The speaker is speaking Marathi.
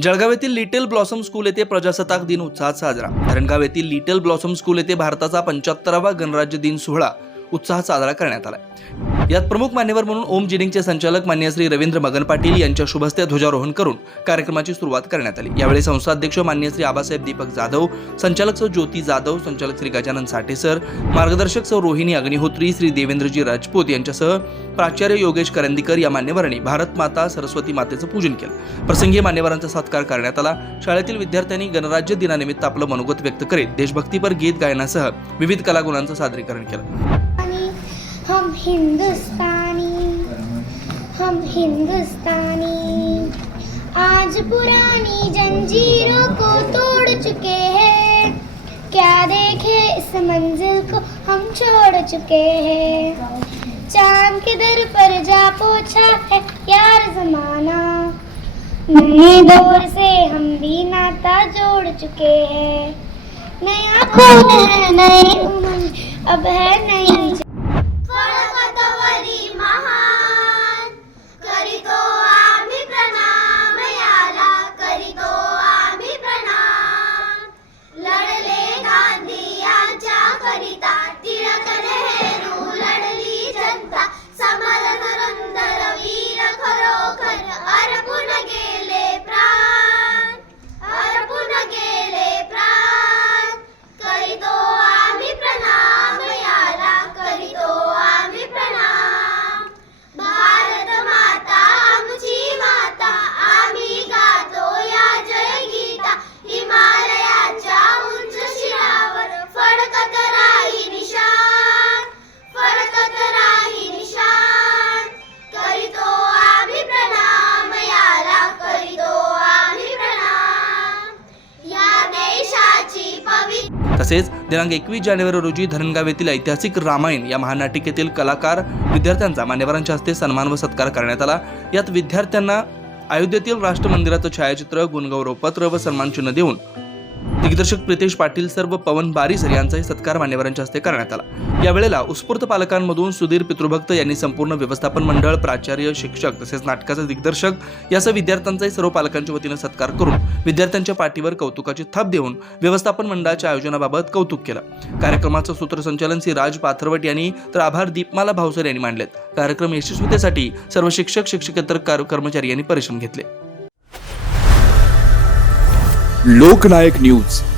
जळगाव येथील लिटल ब्लॉसम स्कूल येथे प्रजासत्ताक दिन उत्साहात साजरा. धरणगाव येथील लिटल ब्लॉसम स्कूल येथे भारताचा पंच्याहत्तरावा गणराज्य दिन सोहळा उत्साहात साजरा करण्यात आला यात प्रमुख मान्यवर म्हणून ओम जिनिंगचे संचालक मान्य श्री रवींद्र मगन पाटील यांच्या शुभहस्ते ध्वजारोहण करून कार्यक्रमाची सुरुवात करण्यात आली. यावेळी संस्थाध्यक्ष मान्य श्री आबासाहेब दीपक जाधव संचालक सौ ज्योती जाधव संचालक श्री गजानन साठे सर मार्गदर्शक सौ रोहिणी अग्निहोत्री श्री देवेंद्रजी राजपूत यांच्यासह प्राचार्य योगेश करंदीकर या मान्यवरांनी भारत माता सरस्वती मातेचं पूजन केलं. प्रसंगी मान्यवरांचा सत्कार करण्यात आला. शाळेतील विद्यार्थ्यांनी गणराज्य दिनानिमित्त आपलं मनोगत व्यक्त करीत देशभक्तीपर गीत गायनासह विविध कलागुणांचं सादरीकरण केलं. हम हिंदुस्तानी हम हिंदुस्तानी। आज पुरानी जंजीरों को तोड़ चुके हैं। क्या देखे इस मंजिल को हम छोड़ चुके हैं। चाँद के दर पर जा पहुँचा है यार जमाना। नए दौर से हम भी नाता जोड़ चुके हैं। नया खून है, नई उमंग अब है नई यांच्या तसेच दिनांक एकवीस जानेवारी रोजी धरणगाव येथील ऐतिहासिक रामायण या महानाटिकेतील कलाकार विद्यार्थ्यांचा मान्यवरांच्या हस्ते सन्मान व सत्कार करण्यात आला. यात विद्यार्थ्यांना अयोध्येतील राष्ट्र मंदिराचं छायाचित्र गुणगौरव पत्र व सन्मानचिन्ह देऊन दिग्दर्शक प्रितेश पाटील सर्व पवन बारीसर यांचाही सत्कार मान्यवरांच्या हस्ते करण्यात आला. यावेळेला उत्स्फूर्त पालकांमधून सुधीर पितृभक्त यांनी संपूर्ण व्यवस्थापन मंडळ प्राचार्य शिक्षक तसेच नाटकाचे दिग्दर्शक यासह विद्यार्थ्यांचाही सर्व पालकांच्या वतीनं सत्कार करून विद्यार्थ्यांच्या पाठीवर कौतुकाची थाप देऊन व्यवस्थापन मंडळाच्या आयोजनाबाबत कौतुक केलं. कार्यक्रमाचं सूत्रसंचालन श्री राज पाथरवट यांनी तर आभार दीपमाला भावसर यांनी मांडलेत. कार्यक्रम यशस्वीतेसाठी सर्व शिक्षक शिक्षकेतर कर्मचारी यांनी परिश्रम घेतले. लोकनायक न्यूज.